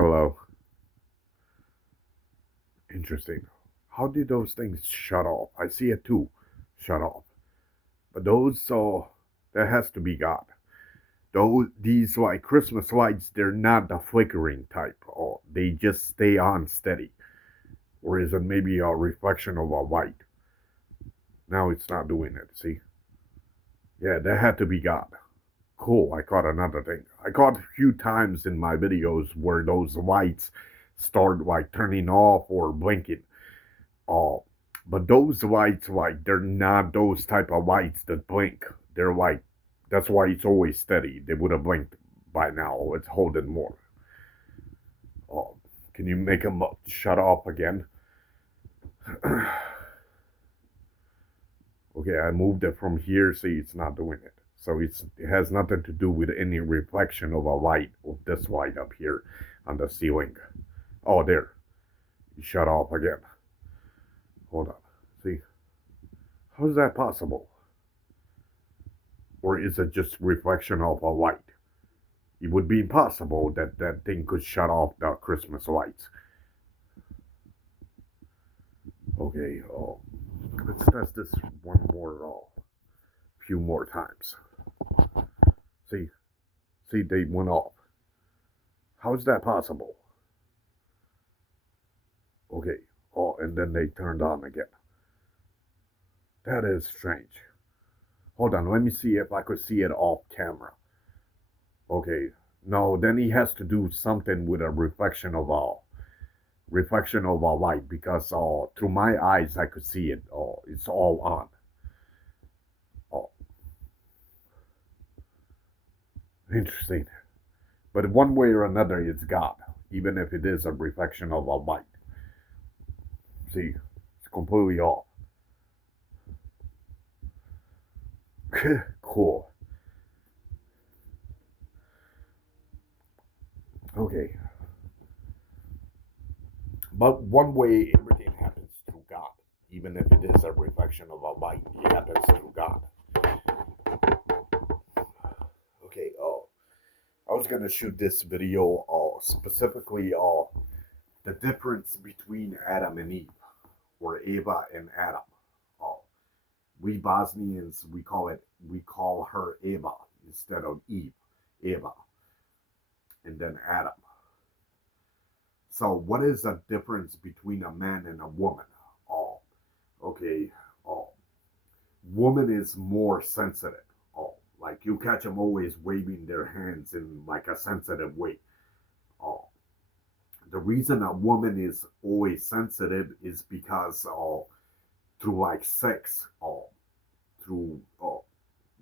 Hello. Interesting. How did those things shut off? I see it too. Shut off. But that has to be God. These like Christmas lights, they're not the flickering type. Or they just stay on steady. Or is it maybe a reflection of a light? Now it's not doing it. See? Yeah, that had to be God. Cool. I caught another thing. I caught a few times in my videos where those lights start like turning off or blinking. Uh, but those lights, like, they're not those type of lights that blink. They're like, that's why it's always steady. They would have blinked by now. It's holding more. Uh, can you make them shut off again? Okay, I moved it from here. See, it's not doing it. So it has nothing to do with any reflection of a light of this light up here on the ceiling. Oh, there. It shut off again. Hold on. See, how is that possible? Or is it just reflection of a light? It would be impossible that that thing could shut off the Christmas lights. Okay, let's test this one more, few more times. See, see, they went off. How is that possible? Okay, and then they turned on again. That is strange. Hold on, let me see if I could see it off camera. Okay, no, then he has to do something with a reflection of a light because through my eyes I could see it. It's all on. Oh, interesting. But one way or another, it's God, even if it is a reflection of a light. See, it's completely off. Cool. Okay. But one way everything happens through God, even if it is a reflection of a light, it happens through God. Okay. I was gonna shoot this video specifically the difference between Adam and Eve, or Eva and Adam. Uh, we Bosnians we call her Eva instead of Eve, Eva, and then Adam. So what is the difference between a man and a woman? Oh, okay. Oh, woman is more sensitive. Oh, like you catch them always waving their hands in like a sensitive way. Oh, the reason a woman is always sensitive is because through like sex, through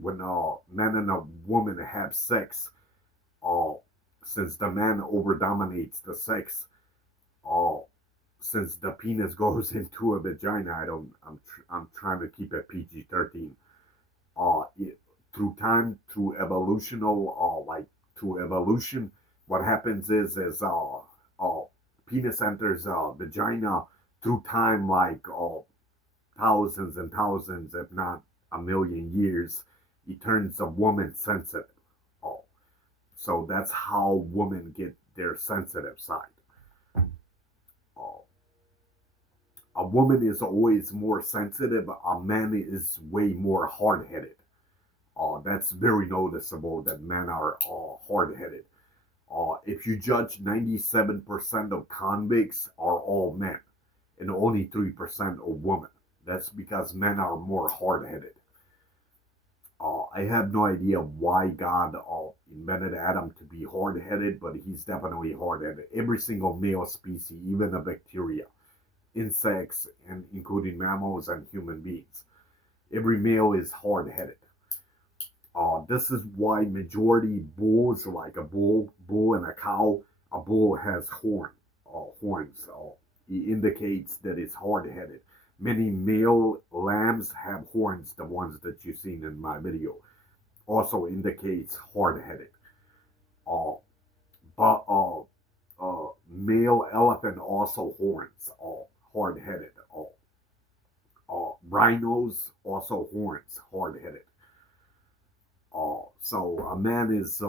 when a man and a woman have sex, uh, since the man over dominates the sex, uh, since the penis goes into a vagina, I'm trying to keep it PG-13. It, through time, through evolutional, through evolution, what happens is penis enters vagina through time, like thousands and thousands, if not a million years. It turns a woman sensitive. Oh, so that's how women get their sensitive side. Oh, a woman is always more sensitive. A man is way more hard headed. That's very noticeable that men are hard headed. If you judge 97% of convicts are all men and only 3% are women. That's because men are more hard headed. I have no idea why God invented Adam to be hard headed, but he's definitely hard headed. Every single male species, even the bacteria, insects, and including mammals and human beings, every male is hard headed. This is why majority bulls, like bull and a cow, a bull has horns. It indicates that it's hard-headed. Many male lambs have horns, the ones that you've seen in my video. Also indicates hard-headed. Uh, but male elephant also horns, hard-headed. Rhinos also horns, hard-headed. So a man is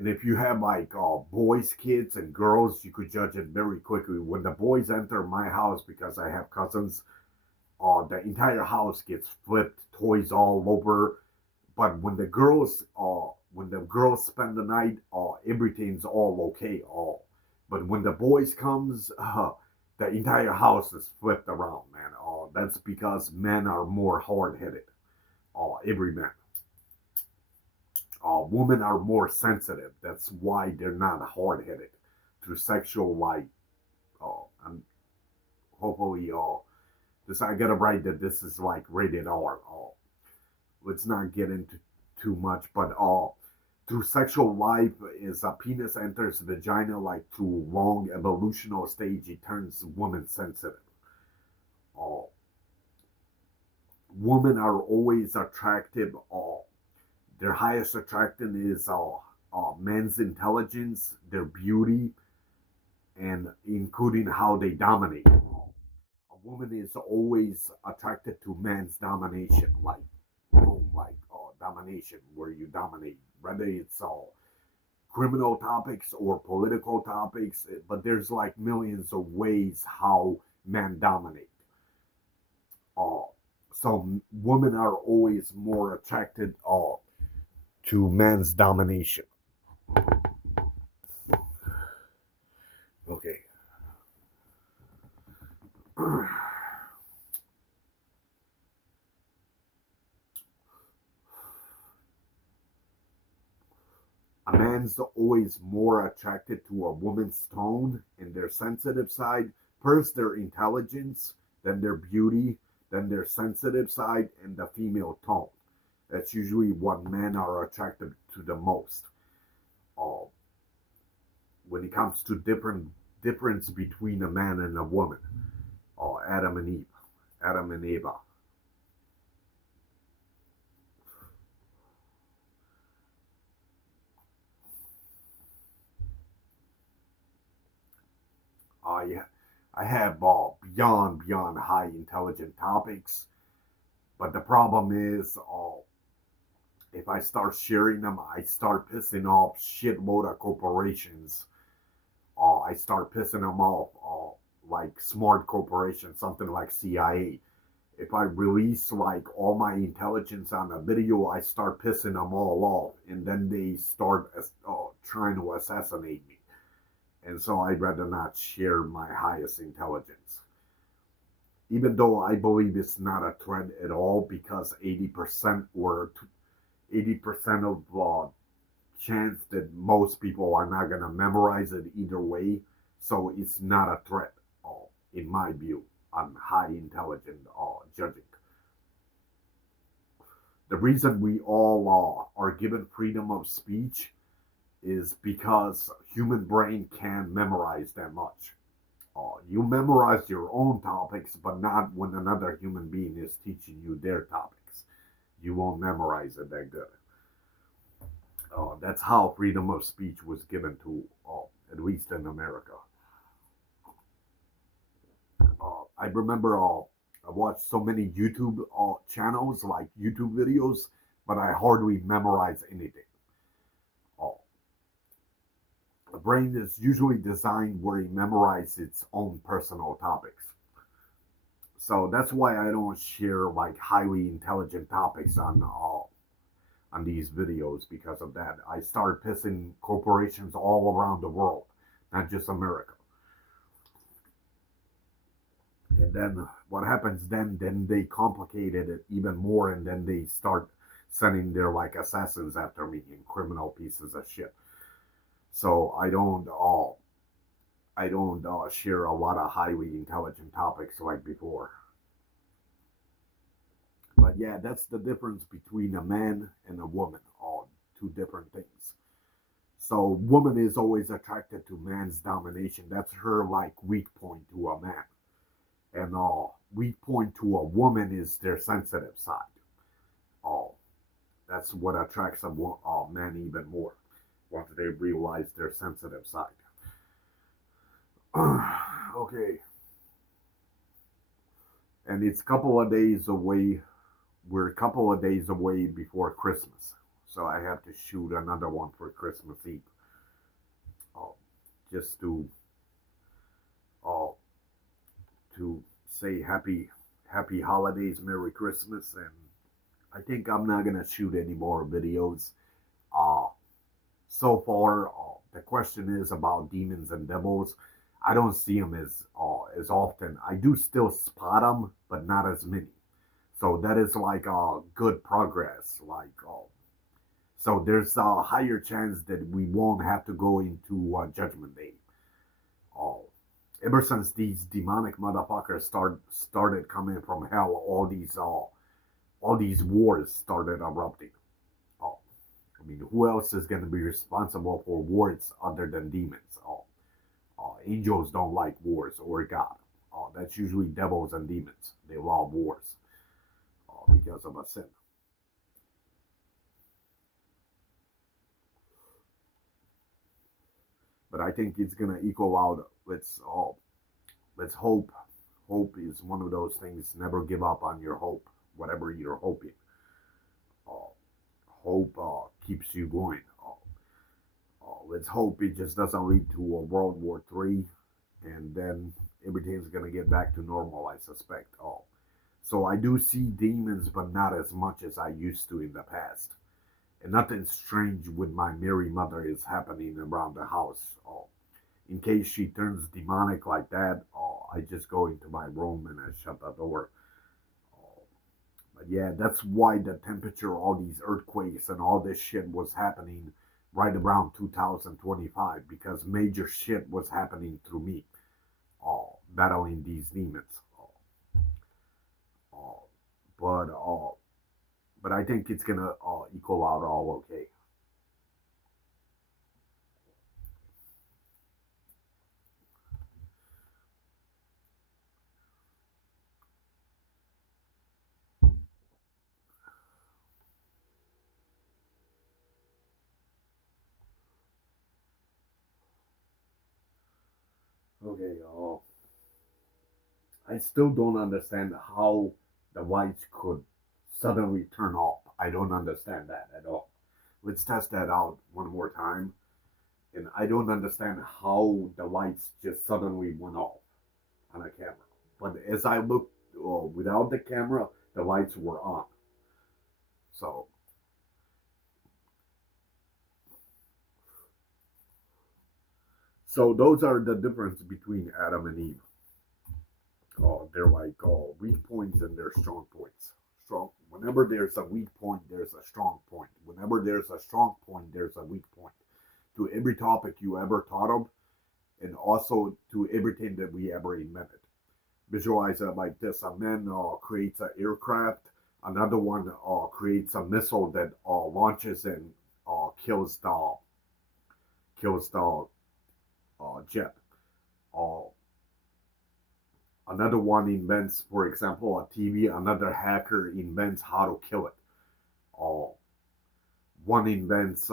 And if you have like boys, kids, and girls, you could judge it very quickly. When the boys enter my house, because I have cousins, the entire house gets flipped, toys all over. But when the girls spend the night, everything's all okay. All, but when the boys comes, the entire house is flipped around, man. That's because men are more hard headed. Every man. Women are more sensitive. That's why they're not hard headed through sexual like. And hopefully, this I gotta write that this is like rated R. Let's not get into too much, but through sexual life is a penis enters the vagina like through long evolutional stage it turns woman sensitive. Uh, Women are always attractive. Their highest attraction is men's intelligence, their beauty, and including how they dominate. A woman is always attracted to man's domination, like boom, like domination, where you dominate, whether it's criminal topics or political topics. But there's like millions of ways how men dominate. Uh, so women are always more attracted to man's domination. Okay. A man's always more attracted to a woman's tone and their sensitive side. First, their intelligence, then their beauty, then their sensitive side, and the female tone. That's usually what men are attracted to the most. Uh, when it comes to difference between a man and a woman, Adam and Eve, Adam and Eva. I I have beyond high intelligent topics, but the problem is, if I start sharing them, I start pissing off shitload of corporations. I start pissing them off, like smart corporations, something like CIA. If I release like all my intelligence on a video, I start pissing them all off, and then they start trying to assassinate me. And so I'd rather not share my highest intelligence. Even though I believe it's not a threat at all, because 80% or 80% of chance that most people are not going to memorize it either way. So it's not a threat, in my view, on high intelligent judging. The reason we all are given freedom of speech is because human brain can't memorize that much. You memorize your own topics, but not when another human being is teaching you their topics. You won't memorize it that good. That's how freedom of speech was given to, at least in America. I remember I watched so many YouTube channels, like YouTube videos, but I hardly memorize anything. Uh, the brain is usually designed where it memorizes its own personal topics. So that's why I don't share like highly intelligent topics on these videos because of that. I start pissing corporations all around the world, not just America. And then what happens then? Then they complicated it even more, and then they start sending their like assassins after me and criminal pieces of shit. So I don't share a lot of highly intelligent topics like before. But yeah, that's the difference between a man and a woman. All two different things. So woman is always attracted to man's domination. That's her like weak point to a man. And weak point to a woman is their sensitive side. Uh, that's what attracts a man even more once they realize their sensitive side. Okay, and it's a couple of days away. We're a couple of days away before Christmas, so I have to shoot another one for Christmas Eve. Uh, just uh, to say happy holidays, Merry Christmas, and I think I'm not gonna shoot any more videos. Uh, so far, the question is about demons and devils. I don't see them as often. I do still spot them, but not as many. So that is like good progress. So there's a higher chance that we won't have to go into Judgment Day. Uh, Ever since these demonic motherfuckers started coming from hell, all these wars started erupting. Uh, I mean, who else is going to be responsible for wars other than demons? Angels don't like wars or God. That's usually devils and demons. They love wars because of a sin. But I think it's gonna equal out. Let's hope. Hope is one of those things. Never give up on your hope, whatever you're hoping. Uh, Hope keeps you going. Let's hope it just doesn't lead to a World War III, and then everything's gonna get back to normal. I suspect. So I do see demons, but not as much as I used to in the past. And nothing strange with my Mary mother is happening around the house. In case she turns demonic like that, I just go into my room and I shut the door. Uh, but yeah, that's why the temperature, all these earthquakes and all this shit was happening right around 2025 because major shit was happening through me, battling these demons. Uh, but I think it's gonna equal out all okay. Okay, I still don't understand how the lights could suddenly turn off. I don't understand that at all. Let's test that out one more time. And I don't understand how the lights just suddenly went off on a camera. But as I looked without the camera, the lights were on. So, so those are the difference between Adam and Eve. They're like weak points and their strong points. Strong. Whenever there's a weak point, there's a strong point. Whenever there's a strong point, there's a weak point. To every topic you ever thought of, and also to everything that we ever invented. Visualize it like this: a man creates an aircraft, another one creates a missile that launches and kills the jet. Uh, Another one invents, for example, a TV. Another hacker invents how to kill it. Uh, one invents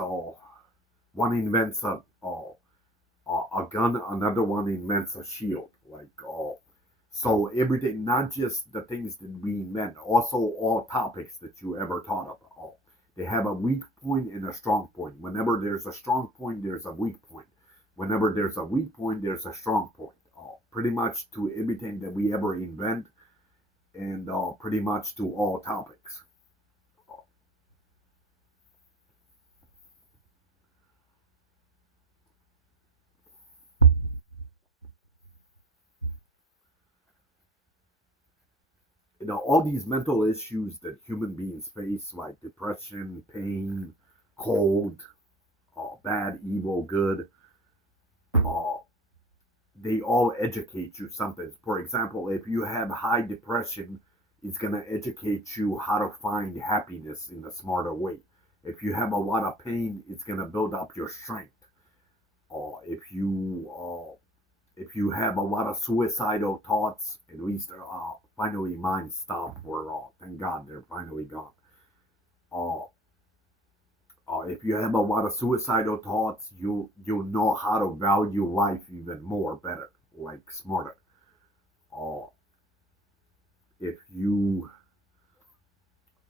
one invents a gun. Another one invents a shield. So everything, not just the things that we invent, also all topics that you ever thought of. They have a weak point and a strong point. Whenever there's a strong point, there's a weak point. Whenever there's a weak point, there's a strong point. Pretty much to everything that we ever invent, and pretty much to all topics. All these mental issues that human beings face, like depression, pain, cold, bad, evil, good, uh, they all educate you something. For example, if you have high depression, it's going to educate you how to find happiness in a smarter way. If you have a lot of pain, it's going to build up your strength. Uh, if you if you have a lot of suicidal thoughts, at least finally mine stopped. For thank God they're finally gone. Uh, if you have a lot of suicidal thoughts, you know how to value life even more, better, like smarter. Uh, if you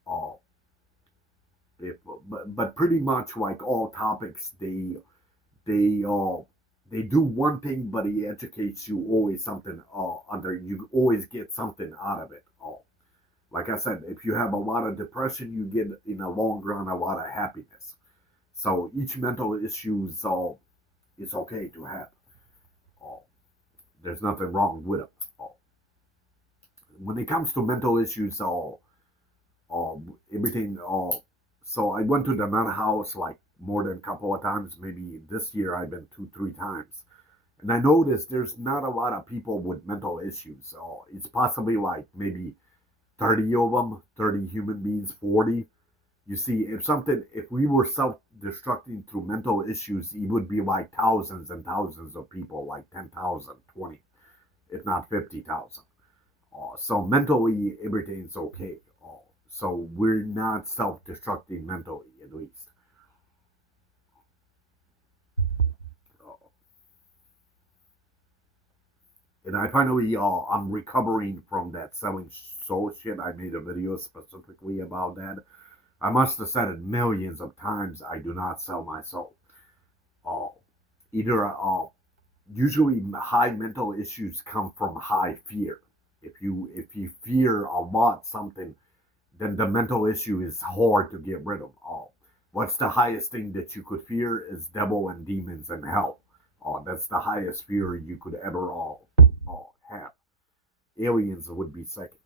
uh, If, but pretty much like all topics, they they do one thing, but it educates you always something under. You always get something out of it. Like I said, if you have a lot of depression, you get in the long run a lot of happiness. So each mental issue is okay to have. Uh, there's nothing wrong with it. When it comes to mental issues, everything. So I went to the nut house like more than a couple of times. Maybe this year I've been 2, 3 times, and I noticed there's not a lot of people with mental issues. It's possibly like maybe 30 of them, 30 human beings, 40. You see, if we were self-destructing through mental issues, it would be like thousands and thousands of people, like 10,000, 20, if not 50,000. So mentally, everything's okay. So we're not self-destructing mentally, at least. Uh, and I finally, I'm recovering from that selling soul shit. I made a video specifically about that. I must have said it millions of times. I do not sell my soul. Uh, either usually high mental issues come from high fear. If you fear a lot something, then the mental issue is hard to get rid of. What's the highest thing that you could fear is devil and demons and hell. That's the highest fear you could ever have. Aliens would be second.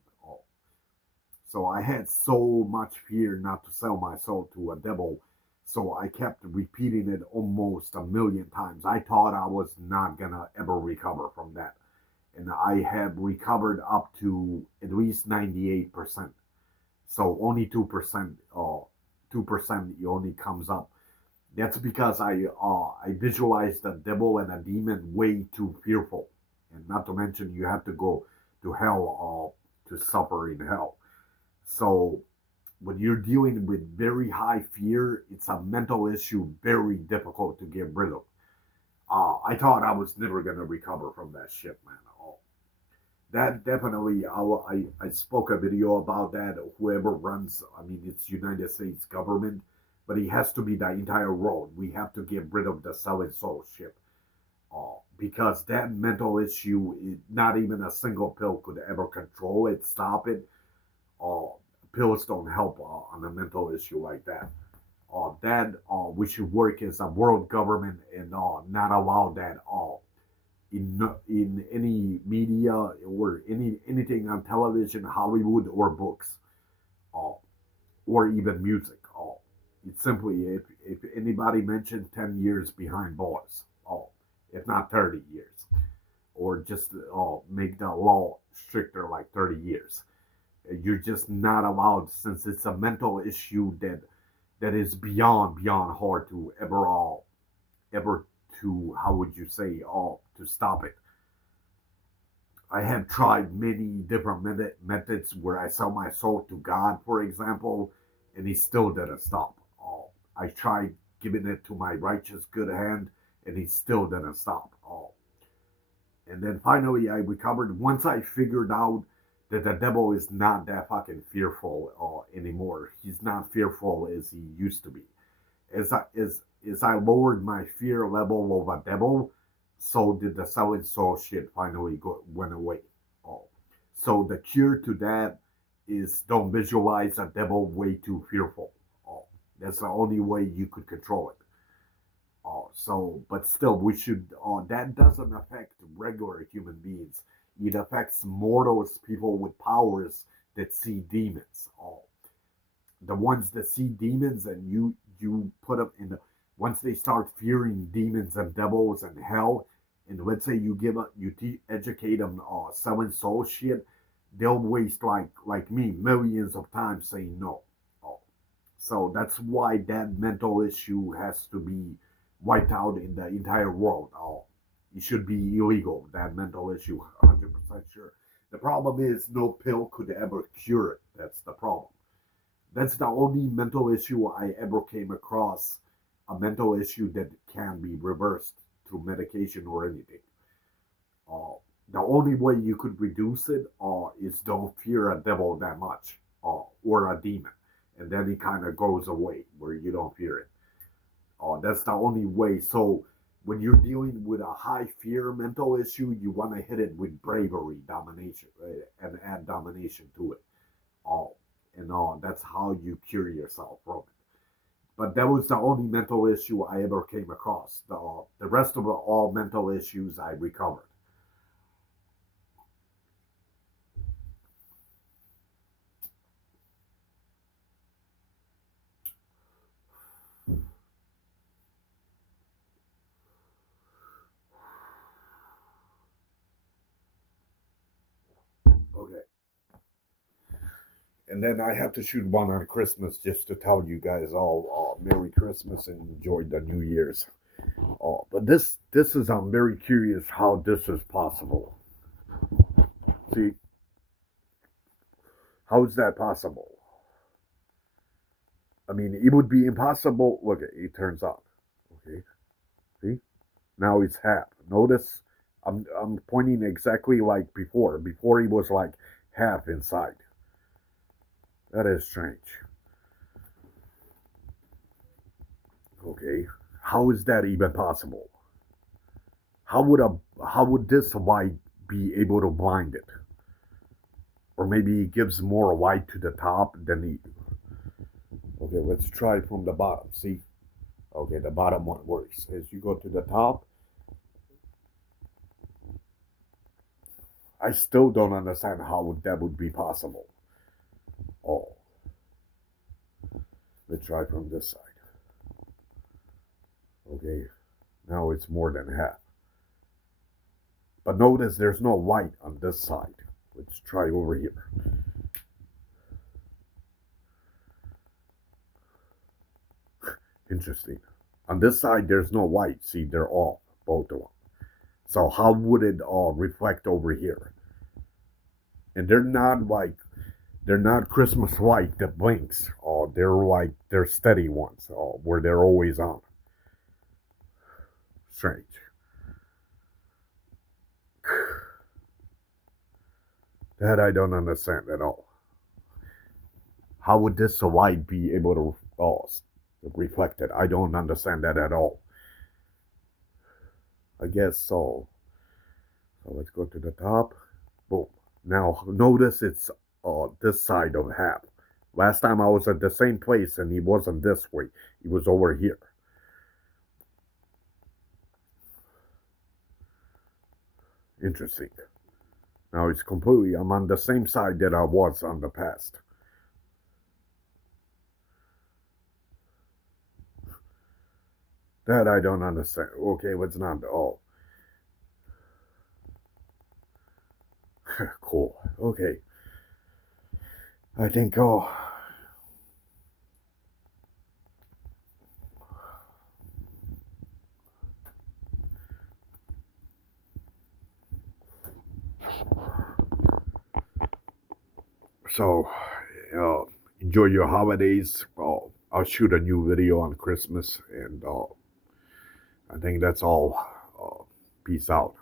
So I had so much fear not to sell my soul to a devil, so I kept repeating it almost a million times. I thought I was not gonna ever recover from that, and I have recovered up to at least 98%. So only 2%, 2% only comes up. That's because I visualize the devil and a demon way too fearful, and not to mention you have to go to hell to suffer in hell. So when you're dealing with very high fear, it's a mental issue very difficult to get rid of. I thought I was never gonna recover from that shit, man. That definitely, I spoke a video about that. Whoever runs, I mean, it's United States government, but it has to be the entire world. We have to get rid of the selling soul shit. Because that mental issue, not even a single pill could ever control it, stop it. Uh, Pills don't help on a mental issue like that. That we should work as a world government and not allow that in any media or anything on television, Hollywood or books, uh, or even music. It's simply if anybody mentioned 10 years behind bars, if not 30 years, or just make the law stricter like 30 years. You're just not allowed since it's a mental issue that is beyond hard to ever to how would you say to stop it. I have tried many different methods where I sell my soul to God, for example, and He still didn't stop. I tried giving it to my righteous good hand, and He still didn't stop. And then finally, I recovered once I figured out that the devil is not that fucking fearful anymore. He's not fearful as he used to be. As I lowered my fear level of a devil, so did the selling soul shit finally went away. Oh. So the cure to that is don't visualize a devil way too fearful. Oh. That's the only way you could control it. But still, we should. That doesn't affect regular human beings. It affects mortals, people with powers that see demons. The ones that see demons, and you put them in. Once they start fearing demons and devils and hell, and let's say educate them selling soul shit, they'll waste like me millions of times saying no. Uh, so that's why that mental issue has to be wiped out in the entire world. It should be illegal, that mental issue, 100% sure. The problem is no pill could ever cure it. That's the problem. That's the only mental issue I ever came across, a mental issue that can be reversed through medication or anything. Uh, the only way you could reduce it is don't fear a devil that much or a demon. and then it kind of goes away where you don't fear it. That's the only way. So when you're dealing with a high fear mental issue, you want to hit it with bravery, domination, right? And add domination to it. All and all. That's how you cure yourself from it. But that was the only mental issue I ever came across. The rest of all mental issues I recovered. Okay. And then I have to shoot one on Christmas just to tell you guys all Merry Christmas and enjoy the New Year's. But this is I'm very curious how this is possible. See, how is that possible? I mean, it would be impossible. Look, it turns out. Okay, see, now it's half. Notice, I'm pointing exactly like before. Before it was like half inside. That is strange. Okay, how is that even possible? How would this light be able to blind it? Or maybe it gives more light to the top than the. Okay, let's try from the bottom. See? Okay, the bottom one works. As you go to the top, I still don't understand how that would be possible. Oh, let's try from this side. Okay, now it's more than half. But notice there's no light on this side. Let's try over here. Interesting. On this side, there's no light. See, they're off, both of them. So how would it all reflect over here? And they're not Christmas light that blinks. Oh, they're steady ones. Oh, where they're always on. Strange. That I don't understand at all. How would this light be able to reflect it? I don't understand that at all. I guess so. So let's go to the top. Boom. Now notice it's this side of half. Last time I was at the same place and he wasn't this way. He was over here. Interesting. Now it's completely, I'm on the same side that I was on the past. That I don't understand. Okay, let's not, cool. Okay. I think, so, enjoy your holidays. I'll shoot a new video on Christmas, and I think that's all. Peace out.